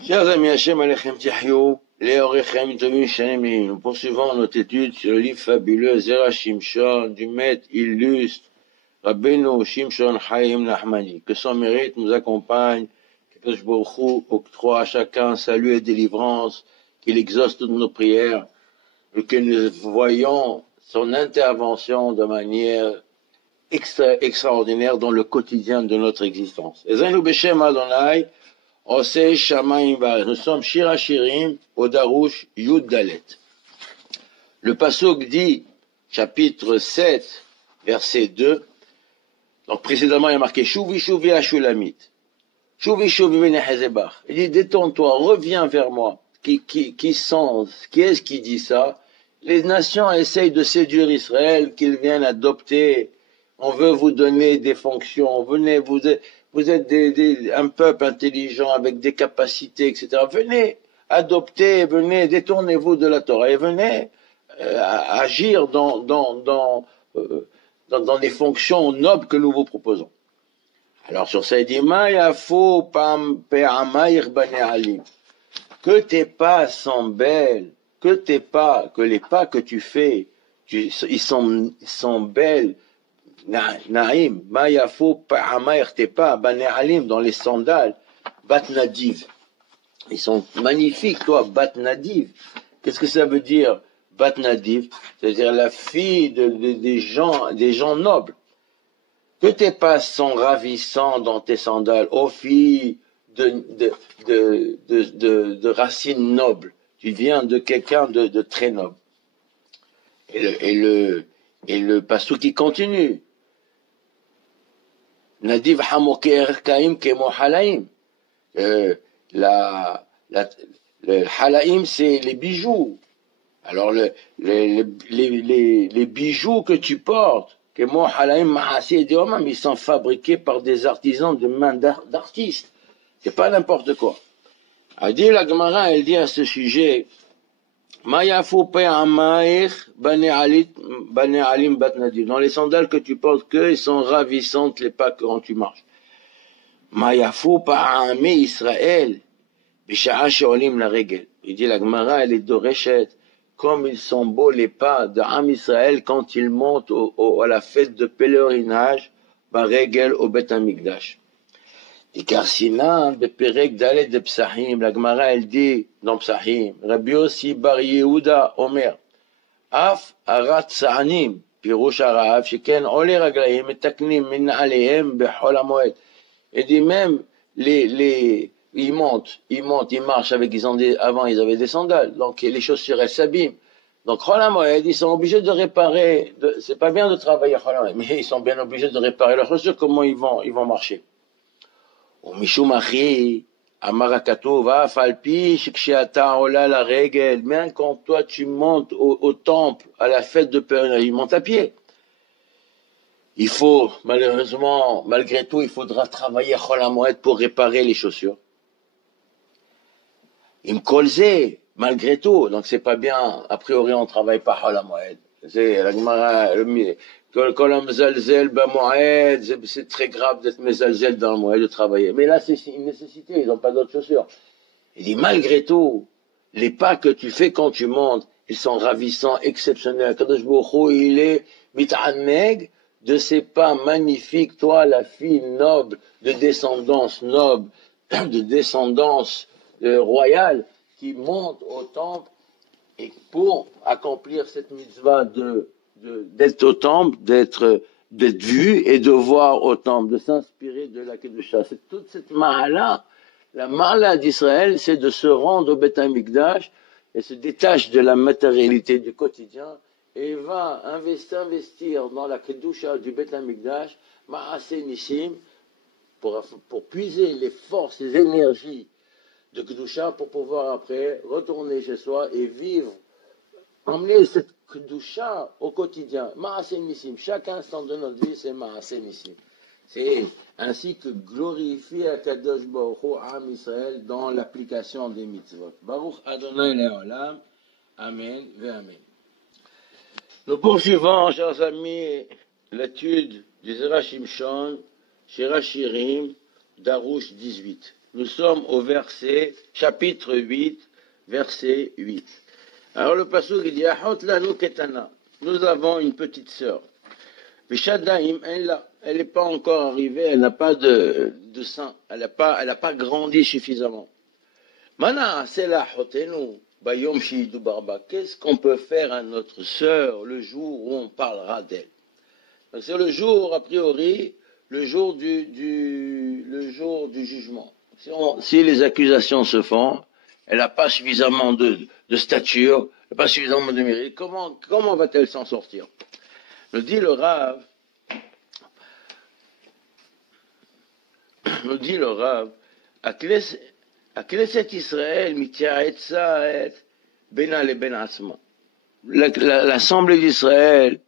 Chers amis, Hachem Alechem Tihyou, Léorechem Tovim Shanim, nous poursuivons notre étude sur le livre fabuleux Zera Shimshon du maître illustre Rabbeinu Shimshon Chaim Nachmani. Que son mérite nous accompagne, que Kadosh Baruch Hu octroie à chacun salut et délivrance, qu'il exauce toutes nos prières, et que nous voyons son intervention de manière extraordinaire dans le quotidien de notre existence. Ezenu Beshem Adonai, Osei Shamayim Baruch. Nous sommes Shir Hashirim au Darush Yud Dalet. Le pasuk dit, chapitre 7, verset 2, donc précédemment il y a marqué Shuvi Shuvi Ashulamit. Shuvi Shuvi Benehezebach. Il dit, détends-toi, reviens vers moi. Qui est-ce qui dit ça? Les nations essayent de séduire Israël, qu'ils viennent adopter. On veut vous donner des fonctions. Venez, vous êtes un peuple intelligent avec des capacités, etc. Venez, adoptez, venez, détournez-vous de la Torah et venez agir dans les fonctions nobles que nous vous proposons. Alors sur ça, il dit, que tes pas sont belles, que les pas que tu fais, ils sont belles. Naïm, Mayafo, Pa'amayr, tes pas, Banéalim, dans les sandales, Bat Nadiv. Ils sont magnifiques, toi, Bat Nadiv. Qu'est-ce que ça veut dire, Bat Nadiv? C'est-à-dire la fille des gens nobles. Que tes pas sont ravissants dans tes sandales, ô filles de racines nobles. Tu viens de quelqu'un de très noble. Et le passou qui continue. Nadiv Hamoker Kaim Kemo Halaim. Le Halaim, c'est les bijoux. Alors, les bijoux que tu portes, Kemo Halaim Mahasi et Deomam, ils sont fabriqués par des artisans de mains d'artistes. C'est pas n'importe quoi. A dit la Gemara, elle dit à ce sujet, dans les sandales que tu portes, ils sont ravissantes les pas quand tu marches. Israël. Il dit la Gemara, elle est d'Oreshet, comme ils sont beaux les pas d'Am Israël quand ils montent à la fête de pèlerinage, Baregel au Bet Amikdash. Et car sinon, de Perek Dalet de Psahim, la Gemara elle dit dans Psahim, Rabbi Yossi Bar Yehuda Omer, Af Arat Sa'anim, Pirouche Arav, Sheken Ole Raglaim, Metaknim Min Alehem Bechol HaMoed. Et dit même, ils marchent avec, avant ils avaient des sandales, donc les chaussures elles s'abîment. Donc Chol HaMoed, ils sont obligés de réparer, c'est pas bien de travailler Chol HaMoed, mais ils sont bien obligés de réparer leurs chaussures, comment ils vont marcher. ומשום אחי, אמר הכתוב, אף על פי שכשאתה עולה לרגל, même quand toi tu montes au temple, à la fête de pèlerinage, il monte à pied. Il faut, malheureusement, malgré tout, il faudra travailler à Chol HaMoed pour réparer les chaussures. Im kolze, malgré tout, donc c'est pas bien, a priori on travaille pas à Chol HaMoed. C'est la Gemara, c'est très grave d'être mezalzel dans le moed de travailler. Mais là, c'est une nécessité, ils n'ont pas d'autres chaussures. Il dit, malgré tout, les pas que tu fais quand tu montes, ils sont ravissants, exceptionnels. Kadosh Baruch Hu, il est mit'aneg de ces pas magnifiques, toi, la fille noble, de descendance noble, de descendance royale, qui monte au temple, et pour accomplir cette mitzvah d'être au temple, d'être vu et de voir au temple, de s'inspirer de la Kedusha. C'est toute cette ma'ala. La ma'ala d'Israël, c'est de se rendre au Beth Amikdash et se détache de la matérialité du quotidien et va investir dans la Kedusha du Beth Amikdash, ma'ase nissim, pour puiser les forces, les énergies de Kedusha pour pouvoir après retourner chez soi et vivre, emmener cette Kedusha au quotidien. Ma'aseh Nissim, chaque instant de notre vie, c'est Ma'aseh Nissim. C'est ainsi que glorifier Akadosh Baruch Hu Am Israël dans l'application des mitzvot. Baruch Adonai Le'olam, Amen ve Amen. Nous poursuivons, chers amis, l'étude du Zera Shimshon, Shir Hashirim, Darush 18. Nous sommes au verset, chapitre 8, verset 8. Alors le pasuk il dit, Ahot lanu ketana. Nous avons une petite sœur. Vishadaim, elle n'est pas encore arrivée, elle n'a pas de sein, elle n'a pas grandi suffisamment. Mana, c'est la hotenu, bayom shidu barba. Qu'est-ce qu'on peut faire à notre sœur le jour où on parlera d'elle? Donc c'est le jour, a priori, le jour du jugement. Si les accusations se font, elle n'a pas suffisamment de stature, elle n'a pas suffisamment de mérite, comment va-t-elle s'en sortir? Nous dit le Rav, הכנסת ישראל מתייעצת בינה לבין עצמה. L'Assemblée d'Israël,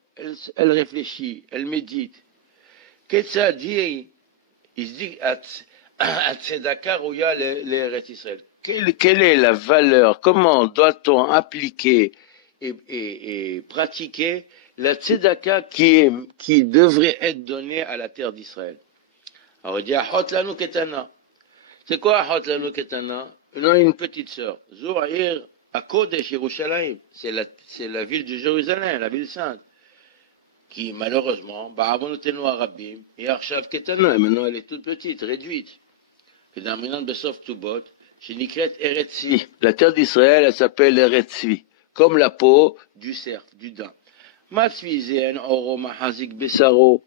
elle réfléchit, elle médite. כיצד היא הצדקה ראויה לארץ ישראל? Quelle est la valeur? Comment doit-on appliquer et pratiquer la tzedaka qui devrait être donnée à la terre d'Israël? Alors il dit, Ahot lanu ketana. C'est quoi Ahot lanu ketana? On a une petite sœur. Zohir Akodesh Yerushalayim. C'est la ville de Jérusalem, la ville sainte. Qui malheureusement, Ba'avonotenu Arabim, et Arshav ketana. Maintenant elle est toute petite, réduite. Et dans Minan Besof Tubot, Shenikret Eretzi. La terre d'Israël, elle s'appelle Eretzi. Comme la peau du cerf, du daim. Matzvizen Oro Mahazik Besaro.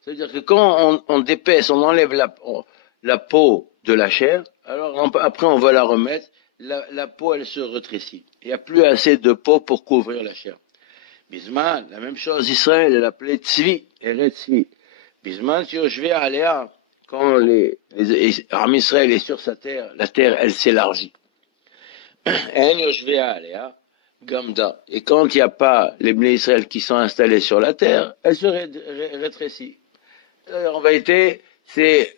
C'est-à-dire que quand on dépaisse, on enlève la peau de la chair, alors après on va la remettre, la peau elle se rétrécit. Il n'y a plus assez de peau pour couvrir la chair. Bisman, la même chose, Israël, elle appelait Tzvi, Eretz Tzvi. Bisman, si je vais à Léa, quand l'armée Israël est sur sa terre, la terre elle s'élargit. En Yoshvé à Léa, Gamda. Et quand il n'y a pas les Bnei Israël qui sont installés sur la terre, elle se rétrécit. En vérité, c'est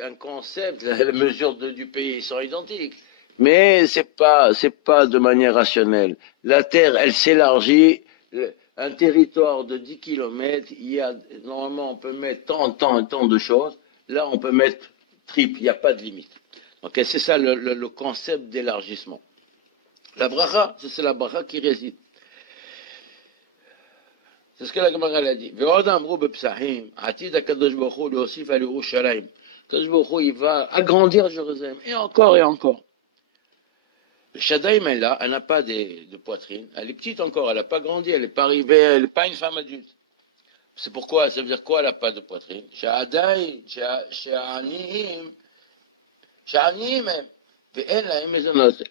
un concept, les mesures du pays sont identiques, mais c'est pas de manière rationnelle. La terre, elle s'élargit, un territoire de 10 kilomètres, normalement on peut mettre tant de choses, là on peut mettre triple, il n'y a pas de limite. Donc c'est ça le concept d'élargissement. La bracha, c'est la bracha qui réside. C'est ce que la Gemara a dit. Kadosh Baruch Hu, il va agrandir Jérusalem. Et encore et encore. Le Shadaïm, elle n'a pas de poitrine. Elle est petite encore, elle n'a pas grandi, elle n'est pas arrivée, elle n'est pas une femme adulte. C'est pourquoi, ça veut dire quoi, elle n'a pas de poitrine? Sha'adaï, Sha'aniim même.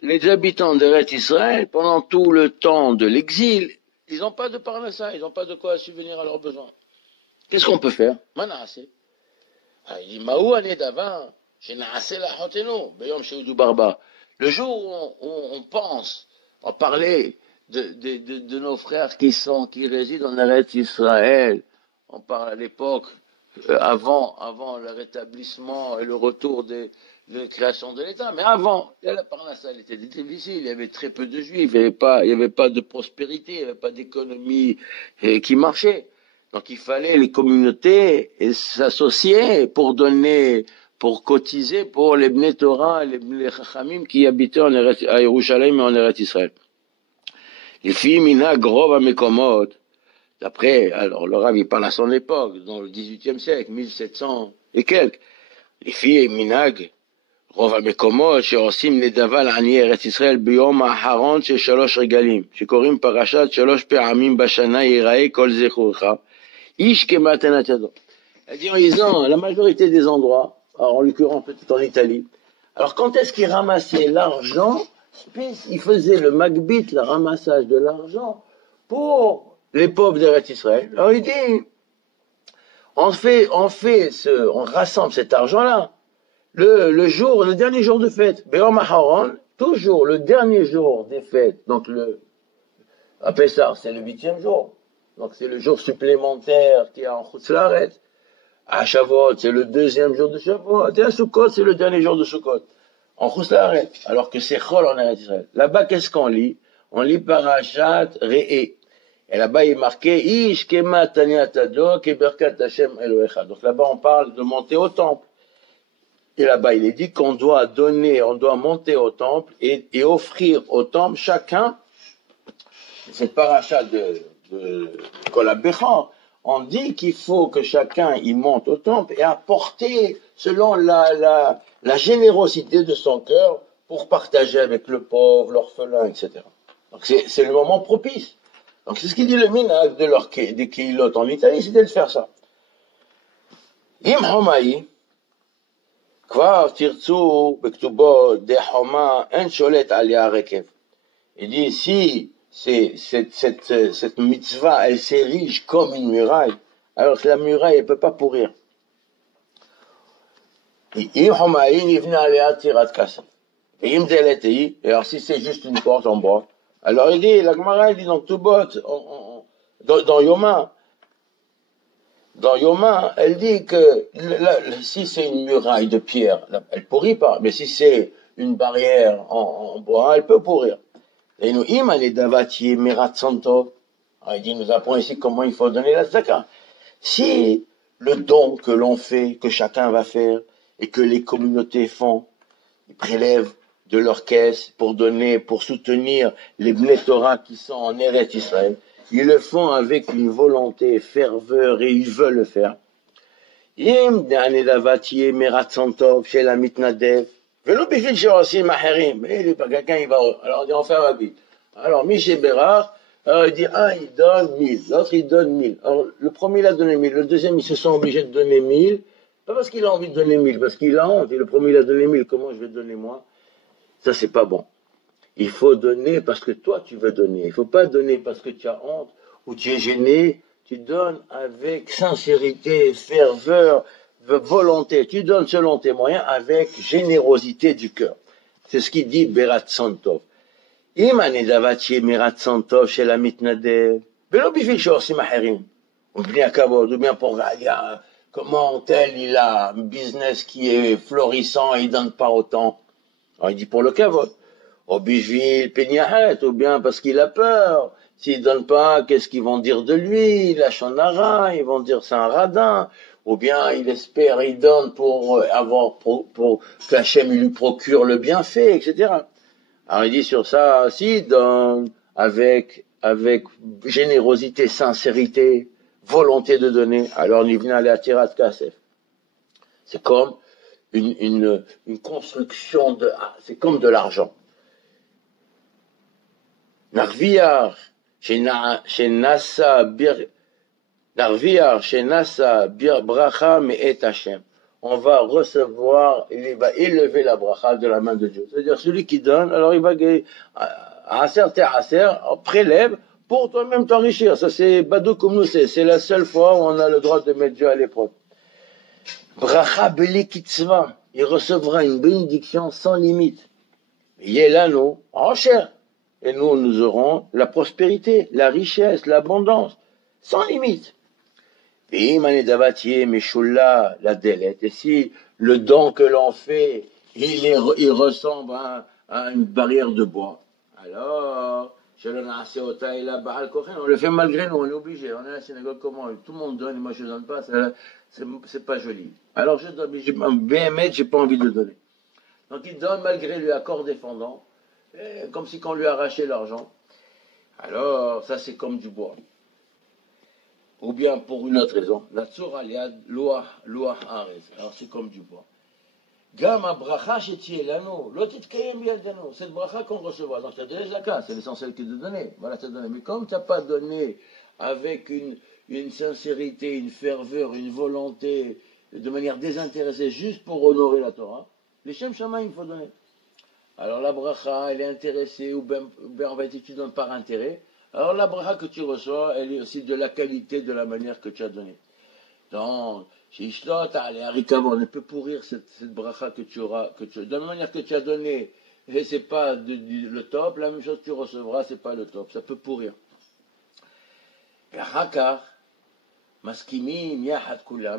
Les habitants d'Eretz Israël, pendant tout le temps de l'exil, ils n'ont pas de parnassa, ils n'ont pas de quoi subvenir à leurs besoins. Qu'est-ce qu'on peut faire? Manassé. Il dit, Maou année d'avant, j'ai nassé la hotenu, Beyom Sheudou Barba. Le jour où on pense, on parlait de nos frères qui résident en Eretz Israël, on parle à l'époque, avant le rétablissement et le retour de la création de l'État, mais avant, la parnassa, elle était difficile, il y avait très peu de juifs, il n'y avait pas de prospérité, il n'y avait pas d'économie qui marchait. Donc il fallait les communautés s'associer pour cotiser pour les Bnei Torah, les Chachamim qui habitaient à Yerushalayim et en Eretz Israël. Les filles minag rov amekomot. D'après, alors le Rav il parle à son époque, dans le XVIIIe siècle, 1700 et quelques. Les filles minag רוב המקומות שעושים נדבה לעניי ארץ ישראל ביום האחרון של 3 רגלים, שקוראים פרשת 3 פעמים בשנה ייראה כל זכורך, איש כמתנת ידו. C'est-à-dire, la majorité des endroits, alors en l'occurrence peut-être en Italie, alors quand est-ce qu'ils ramassaient l'argent, ils faisaient le magbit, le ramassage de l'argent, pour les pauvres d'Eretz Israël. Alors il dit, on rassemble cet argent-là, le dernier jour de fête, Béom Aharon, toujours le dernier jour des fêtes, donc à Pessah, c'est le 8e jour, donc c'est le jour supplémentaire qui est en Chutz La'aretz. À Shavuot, c'est le 2e jour de Shavuot, et à Sukkot, c'est le dernier jour de Sukkot, en Chutz La'aretz, alors que c'est Chol en Eretz Israël. Là-bas, qu'est-ce qu'on lit? On lit Parashat Re'e. Et là-bas, il est marqué, Ish Kema Taniat Ado, Keberkat Hashem Elohecha. Donc là-bas, on parle de monter au temple. Et là-bas, il est dit qu'on doit donner, on doit monter au temple et offrir au temple chacun, cette paracha de Kol HaBechor, on dit qu'il faut que chacun y monte au temple et apporter selon la générosité de son cœur pour partager avec le pauvre, l'orphelin, etc. Donc c'est le moment propice. Donc c'est ce qu'il dit le minhag des Kehilot en Italie, c'était de faire ça. Im Homaï, כבר תרצו בכתובו דחומה אין שולט עליה רקב. Il dit, si cette mitzvah, elle s'érige comme une muraille, alors que la muraille, elle ne peut pas pourrir. Et alors si c'est juste une porte en bois, alors il dit, la Gemara, il dit dans Ktubot, dans Yoma, elle dit que si c'est une muraille de pierre, elle pourrit pas, mais si c'est une barrière en bois, elle peut pourrir. Et nous, il nous apprend ici comment il faut donner la zakat. Si le don que l'on fait, que chacun va faire, et que les communautés font, ils prélèvent de leur caisse pour donner, pour soutenir les Bnei Torah qui sont en Eretz Israël, ils le font avec une volonté, ferveur, et ils veulent le faire. ולא בשביל שעושים אחרים, quelqu'un il va, alors on dit on fait un habit. Alors Miché Bérard, il dit il donne 1000, l'autre il donne 1000. Alors le premier il a donné 1000, le deuxième ils se sont obligés de donner 1000, pas parce qu'il a envie de donner 1000, parce qu'il a honte, et le premier il a donné 1000, comment je vais donner moi? Ça c'est pas bon. Il faut donner parce que toi tu veux donner, il faut pas donner parce que tu as honte ou tu es gêné, tu donnes avec sincérité, ferveur, volonté, tu donnes selon tes moyens avec générosité du cœur. C'est ce qu'il dit Berat Santov. Imane davati Merat Santov chez la mitnadev. Velo bifil shosim acherim. Ou bien kavod, ou bien pour regarder comment tel il a un business qui est florissant et il donne pas autant. Alors il dit pour le kavod. Ou bifil penyahet, ou bien parce qu'il a peur. S'il donne pas, qu'est-ce qu'ils vont dire de lui? La chanara, ils vont dire c'est un radin. Ou bien il espère, il donne pour qu'Hachem lui procure le bienfait, etc. Alors il dit sur ça, s'il donne avec générosité, sincérité, volonté de donner, alors on y vient aller à Tirat Kasef. C'est comme une construction c'est comme de l'argent. Narviar, chez Nasa Bir, Narviar, chez Nasa Bir Bracha Me'et Hashem. On va recevoir, il va élever la bracha de la main de Dieu. C'est-à-dire celui qui donne, alors il va prélève pour toi-même t'enrichir. Ça c'est Badou comme nous, c'est la seule fois où on a le droit de mettre Dieu à l'épreuve. Bracha Beli Kitzva, il recevra une bénédiction sans limite. Yelano, en chair. Et nous aurons la prospérité, la richesse, l'abondance, sans limite. Et si le don que l'on fait, il ressemble à une barrière de bois, alors, on le fait malgré nous, on est obligé. On est à la synagogue, comment? Tout le monde donne, et moi je ne donne pas, c'est pas joli. Alors je donne, mais j'ai pas envie de donner. Donc il donne malgré lui à corps défendant, comme si on lui arrachait l'argent. Alors, ça c'est comme du bois. Ou bien pour une autre raison, la tzura liad loah arez. Alors c'est comme du bois. Gam bracha shetielano, lotit kayem biadano. Cette bracha qu'on recevra, donc tu as donné zakat, c'est l'essentiel que de donner. Voilà, tu as donné. Mais comme tu n'as pas donné avec une sincérité, une ferveur, une volonté, de manière désintéressée, juste pour honorer la Torah, les Shem Shamaim, il faut donner. Alors la bracha, elle est intéressée, ou bien en fait, tu donnes par intérêt. Alors la bracha que tu reçois, elle est aussi de la qualité de la manière que tu as donnée. Donc, on ne peut pourrir cette bracha que tu auras, de la manière que tu as donnée, et c'est pas le top, la même chose que tu recevras, c'est pas le top, ça peut pourrir. Mais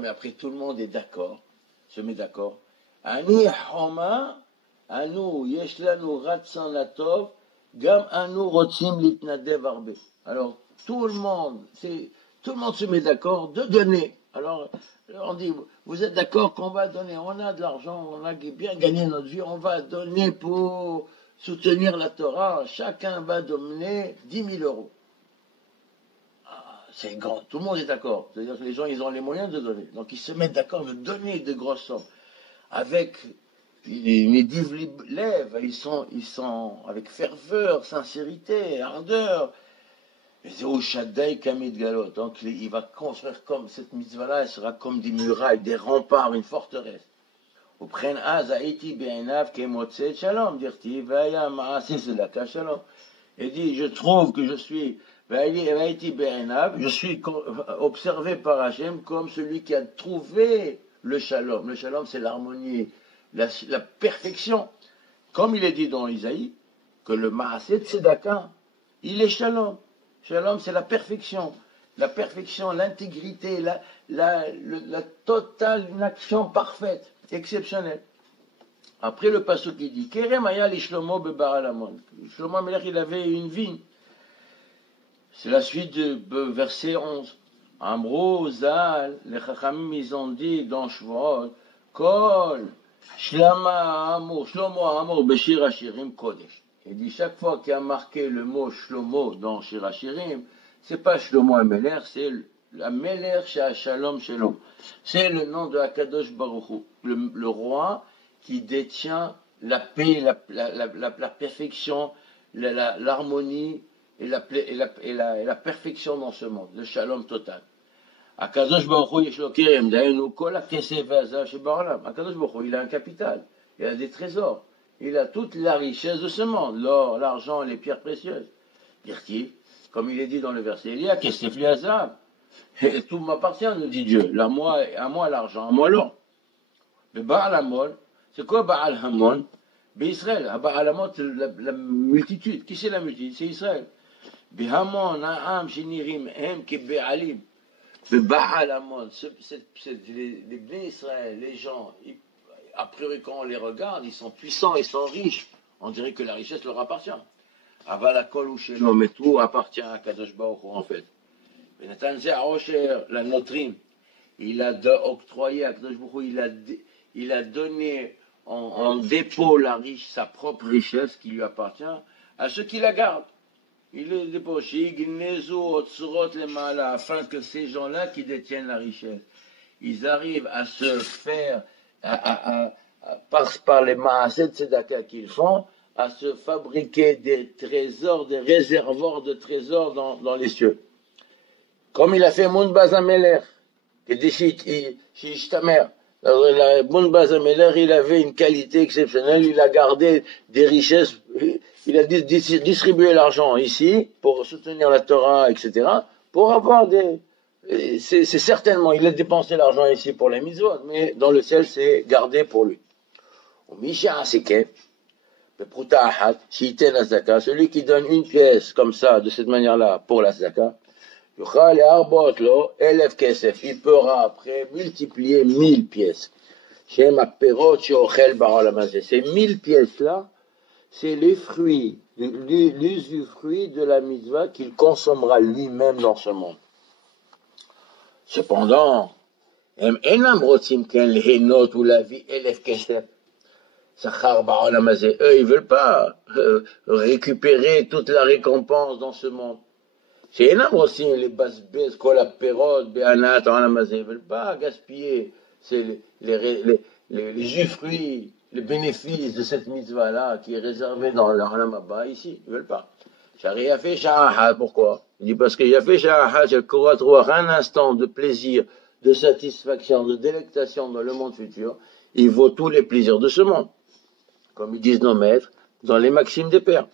après tout le monde est d'accord, se met d'accord. Ani homa, anu yesh lanu ratsan latov. Gam anu rotzim litnadev arbe. Alors tout le monde se met d'accord de donner. Alors, on dit, vous êtes d'accord qu'on va donner, on a de l'argent, on a bien gagné notre vie, on va donner pour soutenir la Torah, chacun va donner 10 000 euros. Ah, c'est grand, tout le monde est d'accord. C'est-à-dire que les gens, ils ont les moyens de donner. Donc, ils se mettent d'accord de donner de grosses sommes. Avec les 10 lèvres, ils sont avec ferveur, sincérité, ardeur. Donc il va construire comme cette mitzvah-là, elle sera comme des murailles, des remparts, une forteresse. Il dit, je trouve que je suis observé par Hachem comme celui qui a trouvé le shalom. Le shalom, c'est l'harmonie, la perfection. Comme il est dit dans Isaïe, que le maaseh tzedaka, il est shalom. Shalom, c'est la perfection, l'intégrité, la totale, une action parfaite, exceptionnelle. Après le passage qui dit, Kerem aya li Shlomo bebar alamon. Shlomo Melech, il avait une vigne. C'est la suite de verset 11. Amro, Zal, les Chachamim, ils ont dit dans Shvuot, Kol, Shlomo Amor, Beshir Hashirim Kodesh. Il dit chaque fois qu'il y a marqué le mot Shlomo dans Shir Hashirim, c'est pas Shlomo Ameler, c'est la Meler Shalom Shalom. C'est le nom de Akadosh Baruch Hu, le roi qui détient la paix, la perfection, l'harmonie et la perfection dans ce monde, le Shalom total. Akadosh Baruch Hu Yeshlo Kerem, Daenu Kol HaKesef V'Azav Shebaolam. Akadosh Baruch Hu, il a un capital, il a des trésors. Il a toute la richesse de ce monde, l'or, l'argent, les pierres précieuses. Dirti, comme il est dit dans le verset, il y a Kesef Liazav. Et tout m'appartient, nous dit Dieu. À moi l'argent, à moi l'or. Mais Baal Hamon, c'est quoi Baal Hamon? Israël. Baal Hamon, c'est la multitude. Qui c'est la multitude? C'est Israël. Bihamon, Naam, Shinirim, Hem, Kebe'alim. Baal Hamon, c'est les Bnei Israël, les gens, a priori, quand on les regarde, ils sont puissants, ils sont riches. On dirait que la richesse leur appartient. Avalakol ou chez l'homme, mais tout appartient à Kadosh Baruch Hu, en fait. La Notrim, il a octroyé à Kadosh Baruch Hu, il a donné en dépôt sa propre richesse qui lui appartient à ceux qui la gardent. Il le dépôt, afin que ces gens-là qui détiennent la richesse, ils arrivent à se faire par les maaseh tzedaka qu'ils font, à se fabriquer des trésors, des réservoirs de trésors dans les cieux. Comme il a fait Munbaz Ameler, qui dit Shishtamer. Munbaz Ameler, il avait une qualité exceptionnelle, il a gardé des richesses, il a distribué l'argent ici pour soutenir la Torah, etc., pour avoir c'est certainement, il a dépensé l'argent ici pour les mitzvot, mais dans le ciel, c'est gardé pour lui. Celui qui donne une pièce comme ça, de cette manière-là, pour la zaka, il pourra après multiplier 1000 pièces. Ces 1000 pièces-là, c'est les fruits, l'usufruit de la mitzvah qu'il consommera lui-même dans ce monde. Cependant, eux, ils veulent pas récupérer toute la récompense dans ce monde. Ils veulent pas gaspiller les usufruits, les bénéfices de cette mitzvah-là qui est réservée dans l'Olam Haba ici. Ils veulent pas. Pourquoi? Il dit parce qu'il y a fait un instant de plaisir, de satisfaction, de délectation dans le monde futur, il vaut tous les plaisirs de ce monde. Comme ils disent nos maîtres, dans les maximes des pères.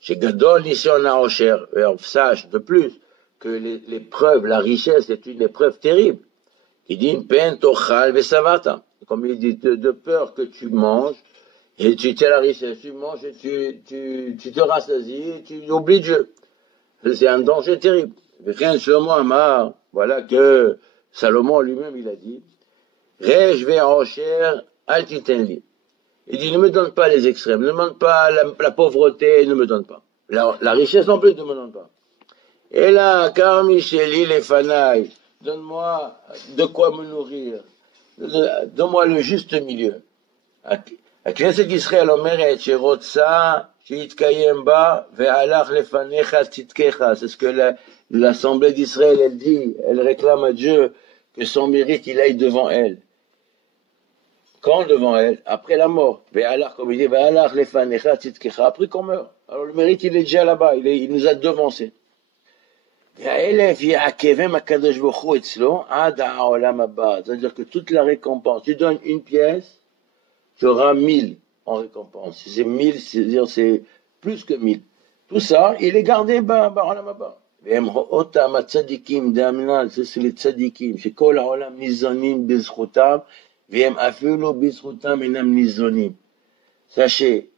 Chez Gadol, ici on a Osher, sache de plus que l'épreuve, la richesse est une épreuve terrible. Il dit, pen tochal vesavata. Comme il dit, de peur que tu manges, et tu as la richesse, tu manges et tu te rassasies et tu oublies Dieu. C'est un danger terrible. Voilà que Salomon lui-même, il a dit, Rej ve'osher al titenli. Il dit, ne me donne pas les extrêmes, ne me donne pas la pauvreté, ne me donne pas. La richesse non plus, ne me donne pas. Et là, Karmi Sheli les Fanaï, donne-moi de quoi me nourrir, donne-moi le juste milieu. הכנסת ישראל אומרת שרוצה שיתקיים בה והלך לפניך צדקך. C'est ce que l'Assemblée d'Israël, elle dit, elle réclame à Dieu que son mérite, il aille devant elle. Quand devant elle? Après la mort. Ve'alach, comme il dit, ve'alach lefanecha tzidkecha, après qu'on meurt. Alors le mérite, il est déjà là-bas, il nous a devancé. C'est-à-dire que toute la récompense, tu donnes une pièce, tu auras 1000 en récompense. Si c'est 1000, c'est-à-dire c'est plus que 1000. Tout ça, il est gardé בעולם הבא. והם אותם הצדיקים דאמינן, זה לצדיקים, שכל העולם ניזונים בזכותם, והם אפילו בזכותם אינם ניזונים. Sachez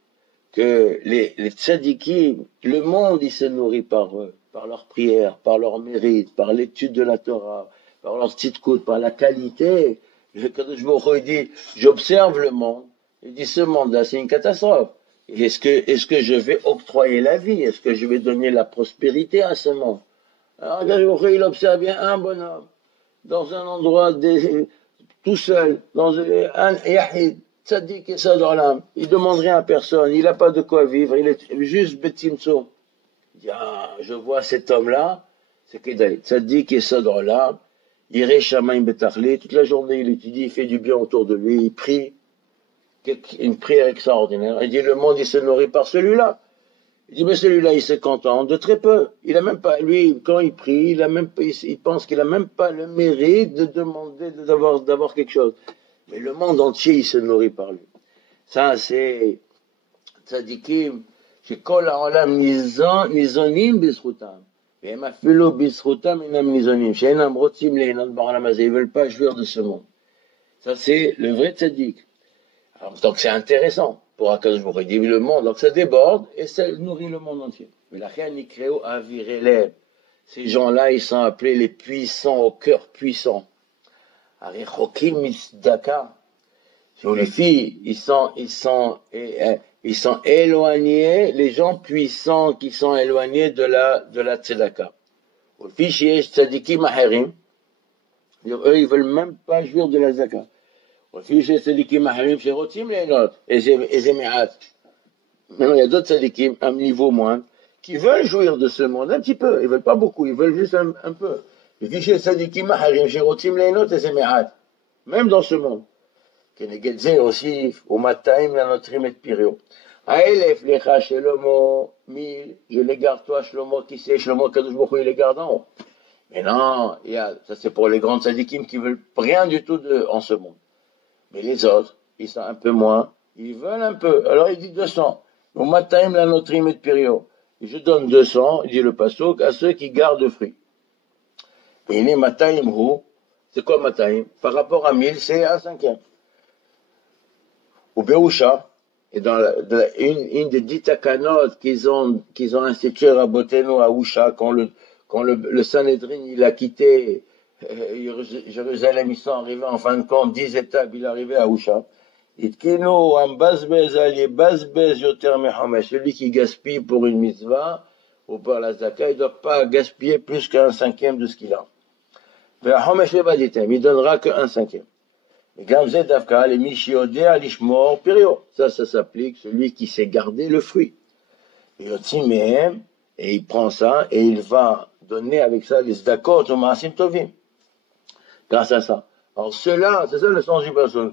que les tzadikim, le monde, il se nourrit par eux, par leurs prières, par leur mérite, par l'étude de la Torah, par leur tzidkut, par la qualité. Le Kadosh Baruch Hu, il dit, j'observe le monde, il dit, ce monde-là, c'est une catastrophe. Est-ce que je vais octroyer la vie? Est-ce que je vais donner la prospérité à ce monde? Alors, Kadosh Baruch Hu, il observe bien un bonhomme, dans un endroit tout seul, dans un yahid, tzaddik et sadolam, il demande rien à personne, il n'a pas de quoi vivre, il est juste betimso. Il dit, je vois cet homme-là, c'est Kedaï, tzaddik et sadolam, Yireh Shamayim Betachli, toute la journée il étudie, il fait du bien autour de lui, il prie, une prière extraordinaire. Il dit, le monde il se nourrit par celui-là. Il dit, mais celui-là il se contente de très peu. Il a même pas, lui, quand il prie, il pense qu'il a même pas le mérite de demander d'avoir quelque chose. Mais le monde entier il se nourrit par lui. Ça c'est tzadikim, shekol ha'olam nizonim b'zchutam. והם אפילו בזכותם אינם ניזונים, שאינם רוצים ליהנות בעולם הזה, ils veulent pas jouir de ce monde. Ça c'est le vrai tzaddik. Alors, donc c'est intéressant pour Akadosh Baruch Hu, il dit le monde, donc ça déborde et ça nourrit le monde entier. Mais la reine Nikreo Avirelem, ces gens-là ils sont appelés les puissants au cœur puissant. Arichokim Misdaka, sur les filles, ils sont éloignés, les gens puissants qui sont éloignés de la tzedaka. Aux filles chez tzadikim aherim, eux, ils veulent même pas jouir de la zaka. Aux filles chez tzadikim aherim, chez rotim les notes, et zéméat. Maintenant, il y a d'autres tzadikim, à un niveau moindre, qui veulent jouir de ce monde, un petit peu. Ils veulent pas beaucoup, ils veulent juste un peu. Les filles chez tzadikim aherim, chez rotim les notes, et zéméat. Même dans ce monde. כנגד זה הוסיף, ומאתיים לנוטרים את פריו. 1000 לך שלמה, 1000, je les garde toi Shlomo, qui c'est Shlomo, Kadosh Baruch Hu, il les garde en haut. Mais non, ça c'est pour les grands tzadikim qui veulent rien du tout en ce monde. Mais les autres, ils sont un peu moins, ils veulent un peu. Alors il dit 200. ומאתיים לנוטרים את פריו. Je donne 200, il dit le pasuk, à ceux qui gardent le fruit. Et il est מאתיים hu, c'est quoi מאתיים? Par rapport à 1000, c'est un cinquième. Ou Béoucha, et dans une des 10 takanot qu'ils ont institué à Boteno à Oucha, quand le Sanhedrin il a quitté Jérusalem, ils sont arrivés en fin de compte 10 étapes, il est arrivé à Oucha. Itkino am bazbez ali bazbez yoter mechamesh, celui qui gaspille pour une mitzvah ou pour la zaka, il ne doit pas gaspiller plus qu'un cinquième de ce qu'il a. Il donnera qu'un cinquième. Ça s'applique, celui qui sait garder le fruit. Et il prend ça et il va donner avec ça les zdakot au maasim tovim. Grâce à ça. Alors cela, c'est ça le sens du passage.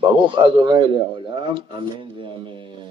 Baruch Adonai Le'olam. Amen et Amen.